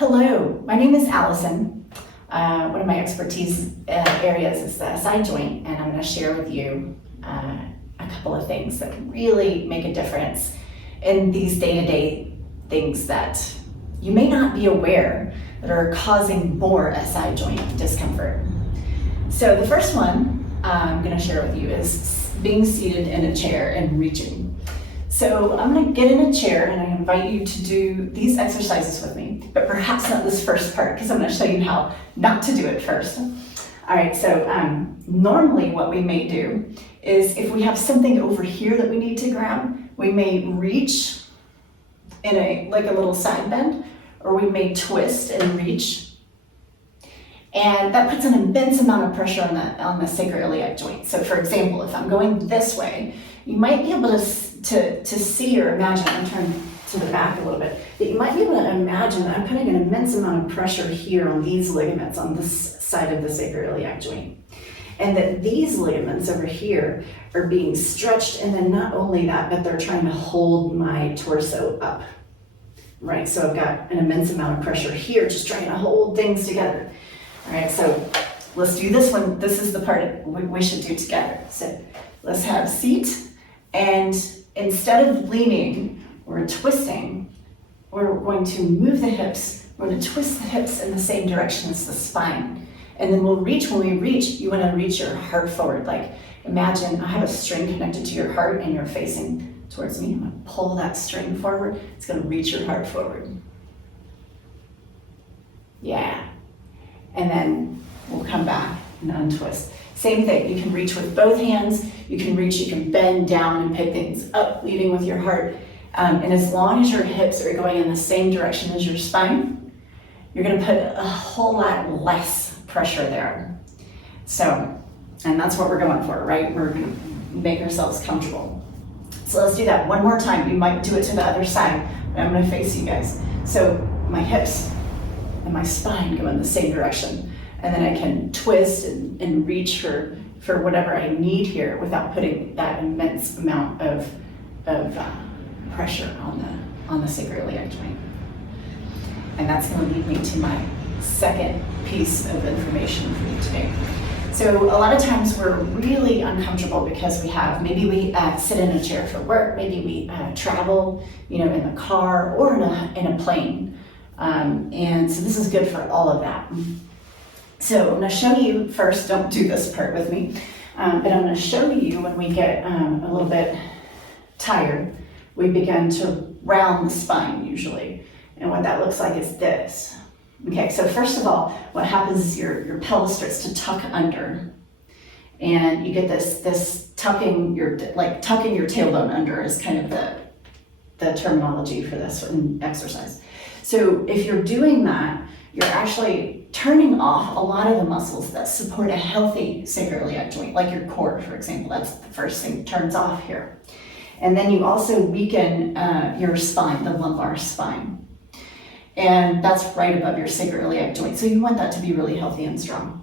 Hello, my name is Allison. One of my expertise areas is the SI joint, and I'm going to share with you a couple of things that can really make a difference in these day-to-day things that you may not be aware that are causing more SI joint discomfort. So the first one I'm going to share with you is being seated in a chair and reaching. So I'm going to get in a chair and I invite you to do these exercises with me, but perhaps not this first part because I'm going to show you how not to do it first. All right, so normally what we may do is if we have something over here that we need to grab, we may reach in like a little side bend, or we may twist and reach. And that puts an immense amount of pressure on the sacroiliac joint. So for example, if I'm going this way, you might be able to see or imagine, I'm turning to the back a little bit, that you might be able to imagine that I'm putting an immense amount of pressure here on these ligaments on this side of the sacroiliac joint. And that these ligaments over here are being stretched, and then not only that, but they're trying to hold my torso up, right? So I've got an immense amount of pressure here, just trying to hold things together. All right, so let's do this one. This is the part we should do together. So let's have seat, and instead of leaning or twisting, we're going to move the hips. We're going to twist the hips in the same direction as the spine. And then we'll reach. When we reach, you want to reach your heart forward. Like imagine I have a string connected to your heart and you're facing towards me. I'm going to pull that string forward. It's going to reach your heart forward. Yeah. And then we'll come back and untwist. Same thing, you can reach with both hands, you can reach, you can bend down and pick things up, leading with your heart. And as long as your hips are going in the same direction as your spine, you're gonna put a whole lot less pressure there. So, and that's what we're going for, right? We're gonna make ourselves comfortable. So let's do that one more time. You might do it to the other side, but I'm gonna face you guys. So my hips and my spine go in the same direction. And then I can twist and reach for whatever I need here without putting that immense amount of pressure on the sacroiliac joint. And that's going to lead me to my second piece of information for you today. So a lot of times we're really uncomfortable because maybe we sit in a chair for work, maybe we travel, in the car or in a plane. And so this is good for all of that. So I'm going to show you first, don't do this part with me, but I'm going to show you when we get a little bit tired, we begin to round the spine usually. And what that looks like is this. Okay, so first of all, what happens is your pelvis starts to tuck under. And you get this tucking your tailbone under is kind of the terminology for this exercise. So if you're doing that, you're actually turning off a lot of the muscles that support a healthy sacroiliac joint, like your core, for example. That's the first thing turns off here. And then you also weaken your spine, the lumbar spine. And that's right above your sacroiliac joint. So you want that to be really healthy and strong.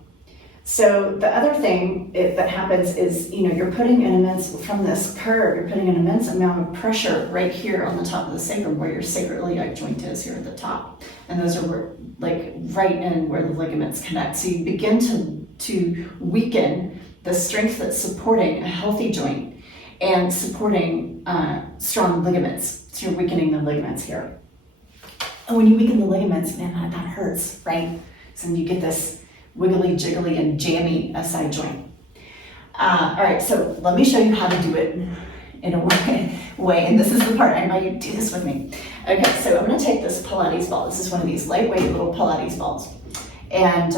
So the other thing that happens is, you're putting from this curve, you're putting an immense amount of pressure right here on the top of the sacrum where your sacroiliac joint is here at the top. And those are right in where the ligaments connect. So you begin to weaken the strength that's supporting a healthy joint and supporting strong ligaments. So you're weakening the ligaments here. And when you weaken the ligaments, man, that hurts, right? So you get this wiggly, jiggly, and jammy SI joint. All right, so let me show you how to do it in a way, and this is the part I invite you to do this with me. Okay, so I'm going to take this Pilates ball. This is one of these lightweight little Pilates balls. And,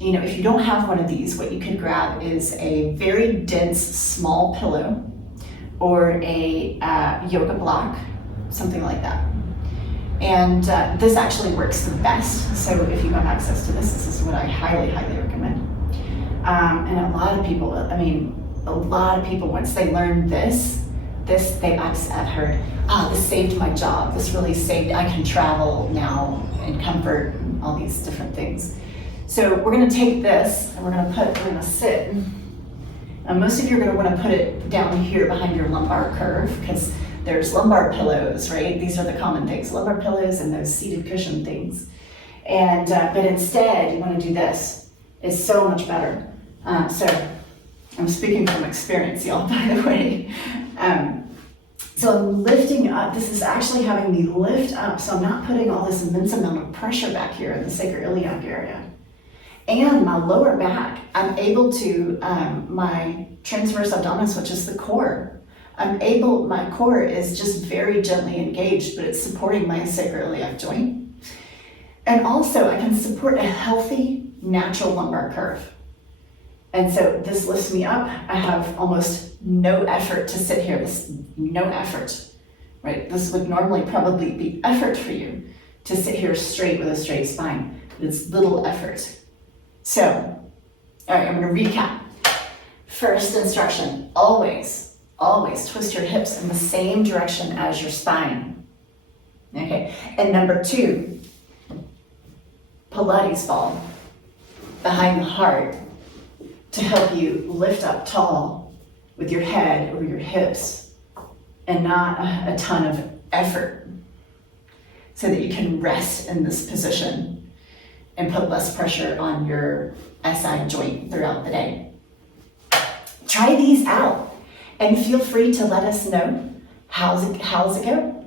if you don't have one of these, what you can grab is a very dense, small pillow or a yoga block, something like that. And this actually works the best. So if you have access to this is what I highly, highly recommend. And a lot of people, once they learn this, I've heard, this saved my job. This really saved, I can travel now in comfort, and all these different things. So we're gonna take this and we're gonna sit. Most of you are gonna wanna put it down here behind your lumbar curve because there's lumbar pillows, right? These are the common things, lumbar pillows and those seated cushion things. But instead, you want to do this. It's so much better. So I'm speaking from experience, y'all, by the way. So I'm lifting up. This is actually having me lift up. So I'm not putting all this immense amount of pressure back here in the sacroiliac area. And my lower back, I'm able to, my transverse abdominis, which is the core, my core is just very gently engaged, but it's supporting my sacroiliac joint. And also I can support a healthy, natural lumbar curve. And so this lifts me up. I have almost no effort to sit here, no effort, right? This would normally probably be effort for you to sit here straight with a straight spine, but it's little effort. So, all right, I'm gonna recap. First instruction, always twist your hips in the same direction as your spine. Okay, and number 2, Pilates ball behind the heart to help you lift up tall with your head or your hips and not a ton of effort, so that you can rest in this position and put less pressure on your SI joint throughout the day. Try these out and feel free to let us know how's it go.